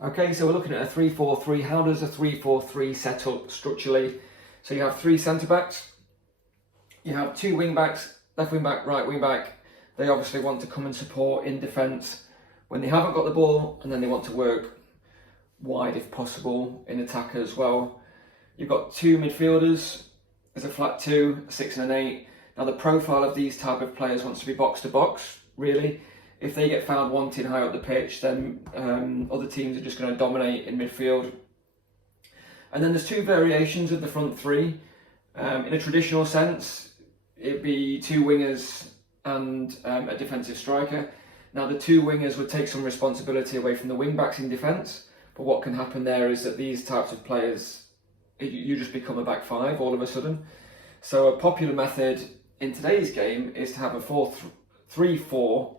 Okay, so we're looking at a 3-4-3. How does a 3-4-3 set up structurally? So you have three centre-backs, you have two wing-backs, left wing-back, right wing-back. They obviously want to come and support in defence when they haven't got the ball, and then they want to work wide if possible in attack as well. You've got two midfielders. There's a flat 2, a 6 and an 8. Now the profile of these type of players wants to be box to box, really. If they get found wanting high up the pitch, then other teams are just going to dominate in midfield. And then there's two variations of the front three. In a traditional sense, it'd be two wingers and a defensive striker. Now the two wingers would take some responsibility away from the wing backs in defence, but what can happen there is that these types of players, you just become a back five all of a sudden. So a popular method in today's game is to have a 4-3-4-2-1,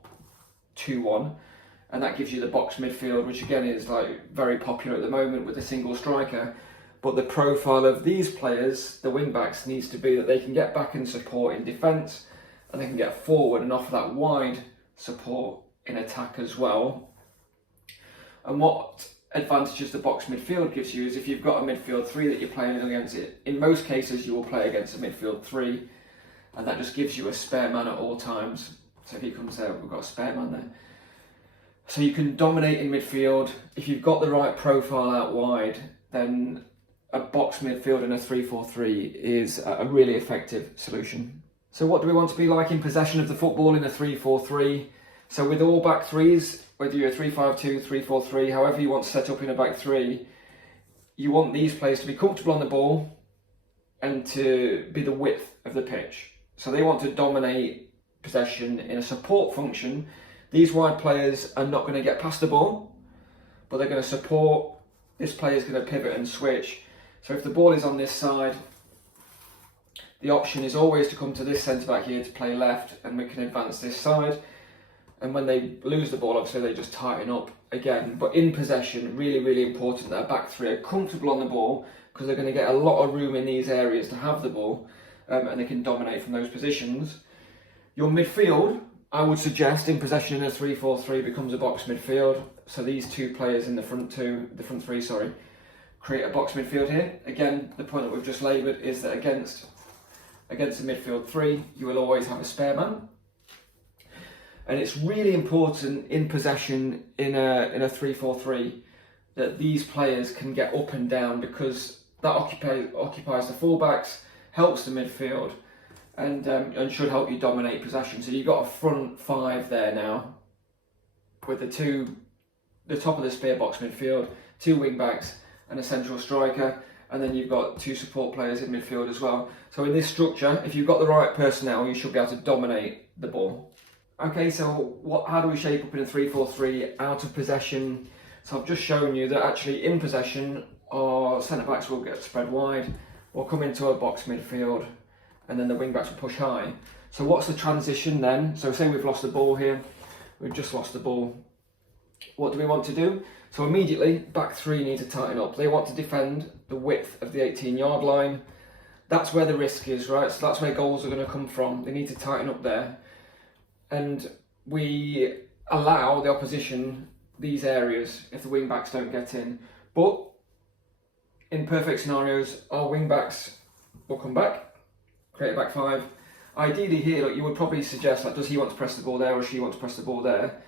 and that gives you the box midfield, which again is like very popular at the moment with a single striker. But the profile of these players, the wing backs, needs to be that they can get back and support in defence, and they can get forward and offer that wide support in attack as well. And what advantages the box midfield gives you is if you've got a midfield 3 that you're playing against, it in most cases you will play against a midfield 3, and that just gives you a spare man at all times. So if he comes there, we've got a spare man there. So you can dominate in midfield. If you've got the right profile out wide, then a box midfield and a 3-4-3 is a really effective solution. So what do we want to be like in possession of the football in a 3-4-3? So with all back threes, whether you're a 3-5-2, 3-4-3, however you want to set up in a back three, you want these players to be comfortable on the ball and to be the width of the pitch. So they want to dominate possession in a support function. These wide players are not going to get past the ball, but they're going to support. This player is going to pivot and switch. So if the ball is on this side, the option is always to come to this centre-back here to play left, and we can advance this side. And when they lose the ball, obviously they just tighten up again. But in possession, really, really important that a back three are comfortable on the ball, because they're going to get a lot of room in these areas to have the ball, and they can dominate from those positions. Your midfield, I would suggest in possession in a 3-4-3 becomes a box midfield. So these two players in the front three, create a box midfield here. Again, the point that we've just laboured is that against a midfield 3, you will always have a spare man. And it's really important in possession in a 3-4-3 that these players can get up and down, because that occupies the fullbacks, helps the midfield, and should help you dominate possession. So you've got a front 5 there now with the top of the spear box midfield, two wing backs and a central striker, and then you've got two support players in midfield as well. So in this structure, if you've got the right personnel, you should be able to dominate the ball. Okay, so how do we shape up in a 3-4-3 out of possession? So I've just shown you that actually in possession, our centre-backs will get spread wide, we'll come into a box midfield, and then the wing-backs will push high. So what's the transition then? So say we've lost the ball here, we've just lost the ball. What do we want to do? So immediately, back three need to tighten up. They want to defend the width of the 18-yard line. That's where the risk is, right? So that's where goals are going to come from. They need to tighten up there. And we allow the opposition these areas if the wing-backs don't get in. But in perfect scenarios, our wing-backs will come back, create a back 5. Ideally here, look, you would probably suggest, like, does he want to press the ball there or she want to press the ball there?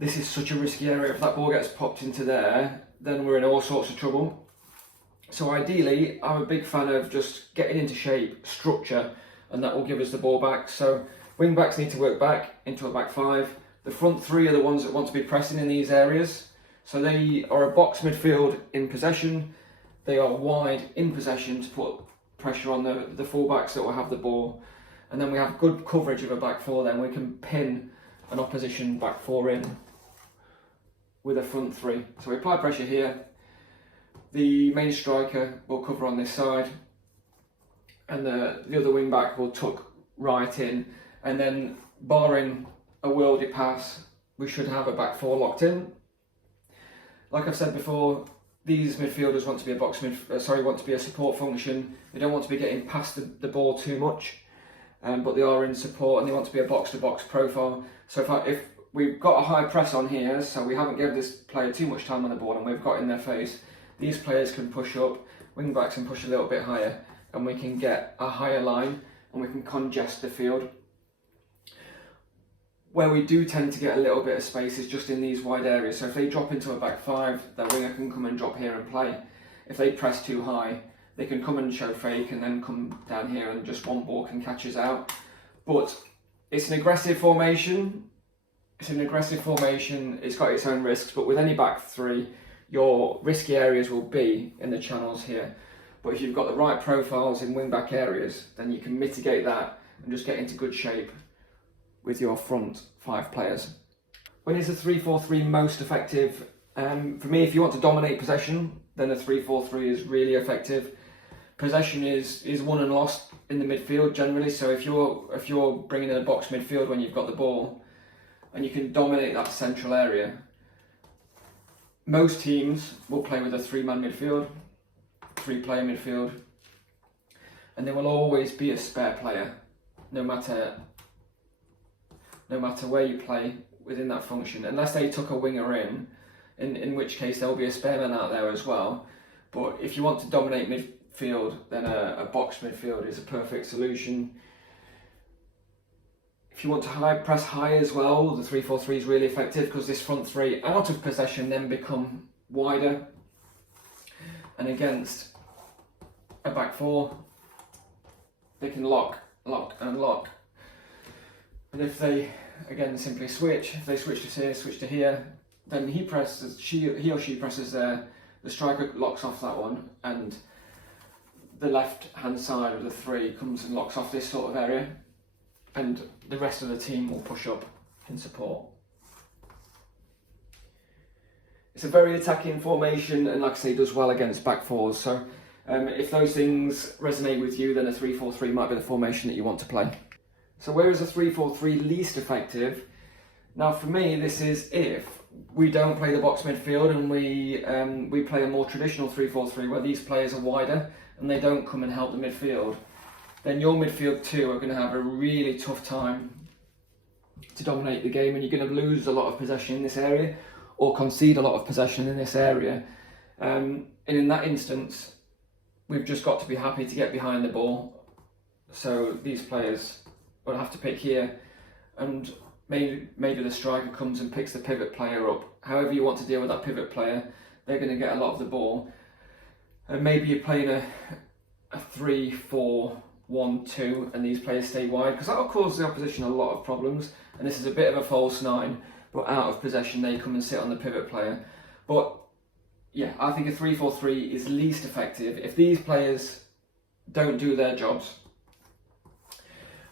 This is such a risky area. If that ball gets popped into there, then we're in all sorts of trouble. So ideally, I'm a big fan of just getting into shape, structure, and that will give us the ball back. So wing backs need to work back into a back 5. The front 3 are the ones that want to be pressing in these areas. So they are a box midfield in possession. They are wide in possession to put pressure on the full-backs that will have the ball. And then we have good coverage of a back 4, then we can pin an opposition back 4 in with a front 3. So we apply pressure here. The main striker will cover on this side, and the other wing back will tuck right in. And then, barring a worldy pass, we should have a back 4 locked in. Like I've said before, these midfielders want to be want to be a support function. They don't want to be getting past the ball too much, but they are in support and they want to be a box-to-box profile. So if we've got a high press on here, so we haven't given this player too much time on the ball, and we've got in their face. These players can push up, wing backs can push a little bit higher, and we can get a higher line, and we can congest the field. Where we do tend to get a little bit of space is just in these wide areas. So if they drop into a back five, their winger can come and drop here and play. If they press too high, they can come and show fake and then come down here and just one ball can catch us out. But it's an aggressive formation. It's got its own risks, but with any back three, your risky areas will be in the channels here. But if you've got the right profiles in wing back areas, then you can mitigate that and just get into good shape with your front five players. When is a 3-4-3 most effective? For me, if you want to dominate possession, then a 3-4-3 is really effective. Possession is won and lost in the midfield generally. So if you're bringing in a box midfield when you've got the ball, and you can dominate that central area, most teams will play with a 3-man midfield, 3-player midfield, and there will always be a spare player, no matter where you play within that function, unless they took a winger in which case there will be a spare man out there as well. But if you want to dominate midfield, then a box midfield is a perfect solution. If you want to press high as well, the 3-4-3 is really effective because this front three out of possession then become wider, and against a back four they can lock and lock. And if they, again, simply switch, if they switch to here, switch to here, then he or she presses there, the striker locks off that one, and the left hand side of the three comes and locks off this sort of area, and the rest of the team will push up in support. It's a very attacking formation, and like I say, does well against back fours. So if those things resonate with you, then a 3-4-3 might be the formation that you want to play. So where is a 3-4-3 least effective? Now for me, this is if we don't play the box midfield and we play a more traditional 3-4-3 where these players are wider and they don't come and help the midfield, then your midfield two are going to have a really tough time to dominate the game, and you're going to lose a lot of possession in this area or concede a lot of possession in this area. And in that instance, we've just got to be happy to get behind the ball. So these players will have to pick here, and maybe the striker comes and picks the pivot player up. However you want to deal with that pivot player, they're going to get a lot of the ball. And maybe you're playing a 3-4-1-2 and these players stay wide, because that will cause the opposition a lot of problems, and this is a bit of a false nine, but out of possession they come and sit on the pivot player. But yeah, I think a 3-4-3 is least effective if these players don't do their jobs,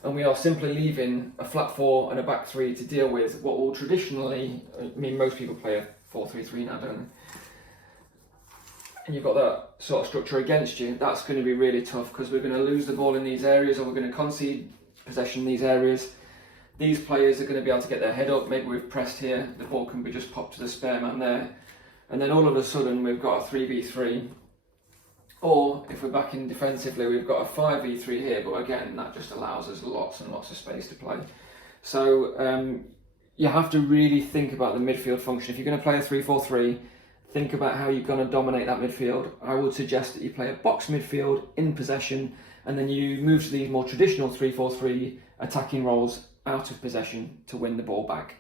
and we are simply leaving a flat four and a back three to deal with what will traditionally, I mean, most people play a 4-3-3 now, don't they? And you've got that sort of structure against you. That's going to be really tough, because we're going to lose the ball in these areas, or we're going to concede possession in these areas. These players are going to be able to get their head up. Maybe we've pressed here, the ball can be just popped to the spare man there, and then all of a sudden we've got a 3v3. Or if we're backing defensively, we've got a 5v3 here, but again, that just allows us lots and lots of space to play. So you have to really think about the midfield function. If you're going to play a 3-4-3, think about how you're going to dominate that midfield. I would suggest that you play a box midfield in possession, and then you move to these more traditional 3-4-3 attacking roles out of possession to win the ball back.